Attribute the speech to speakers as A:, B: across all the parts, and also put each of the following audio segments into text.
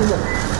A: 那个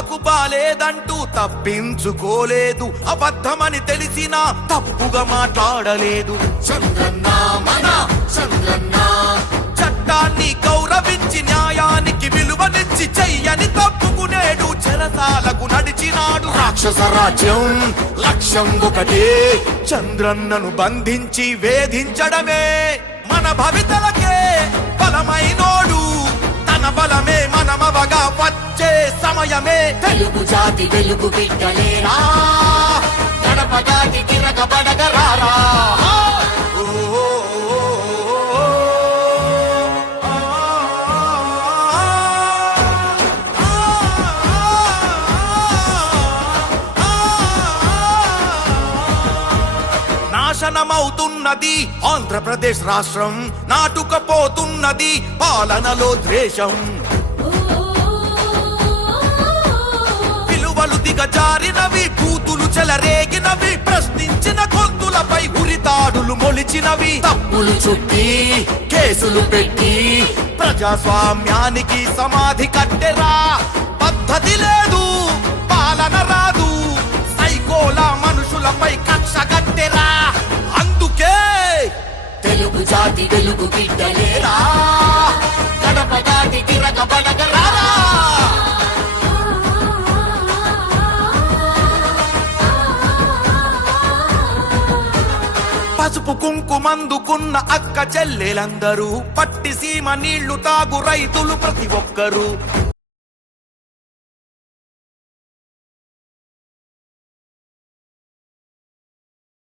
A: బాలేదంటూ తప్పించుకోలేదు. అబద్ధమని తెలిసినా తప్పుగా మాట్లాడలేదు.
B: చంద్రన్న మన చంద్రన్న?
A: చట్టాన్ని గౌరవించి న్యాయానికి విలువనిచ్చి చెయ్యని తప్పుకునేడు చెరసాలకు నడిచినాడు.
B: రాక్షస రాజ్యం లక్ష్యం ఒకటే.
A: చంద్రన్నను బంధించి వేధించడమే మన భవితలకే. సమయమే.
B: తెలుగు జాతి వెలుగు బిడ్డలేరా గడప
A: ఓ, ఓ, ఆ, నాశనమవుతున్నది ఆంధ్రప్రదేశ్ రాష్ట్రం నాటుకపోతున్నది పాలనలో ద్వేషం. విలువలు దిగజారినవి చెలరేగినవి ప్రశ్నించిన గొంతులపై ఉరితాడులు మొలిచినవి.
B: తప్పులు చుట్టి కేసులు పెట్టి
A: ప్రజాస్వామ్యానికి సమాధి కట్టెరా. పద్ధతి లేదు పాలన రాదు సైకోల మనుషులపై కక్ష కట్టెరా. అందుకే
B: తెలుగు జాతి వెలుగు బిడ్డలేరా.
A: పసుపు కుంకుమందుకున్న అక్క చెల్లెలందరూ పట్టి సీమ నీళ్ళు తాగు రైతులు ప్రతి ఒక్కరూ.